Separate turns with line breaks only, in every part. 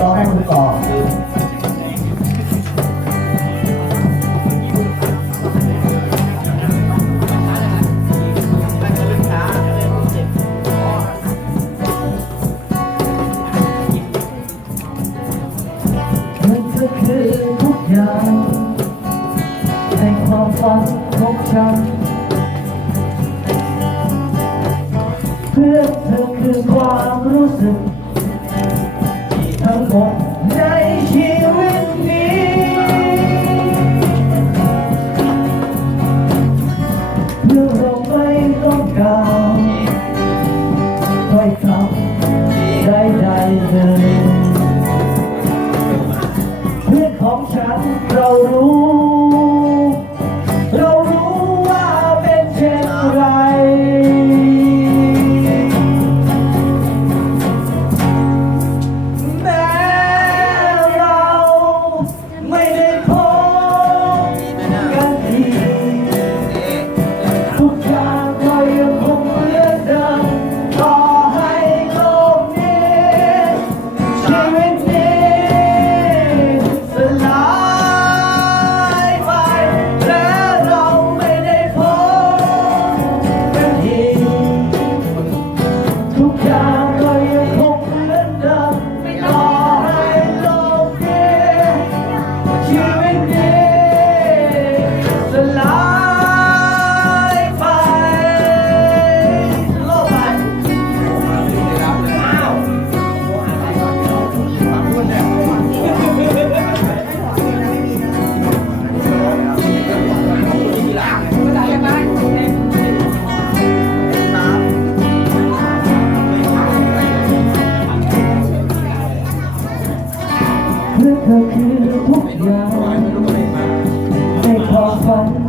ร้องให้คุนต่อ
ทุกอย่างในความฝันของฉัน เรารู้ เธอคือทุกอย่างในความฝัน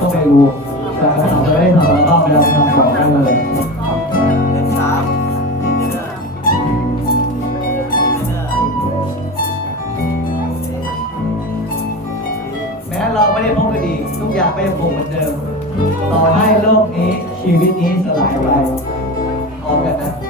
ก็ไม่รู้แต่เราไม่ได้ทำอะเราต้องไป
ลอ
งทำก่อนได้เลยแม้เราไม่ได้พบกันอีกทุกอย่างก็ยังคงเหมือนเดิม ต่อให้โลกนี้ชีวิตนี้สลายไปพร้อมกันนะ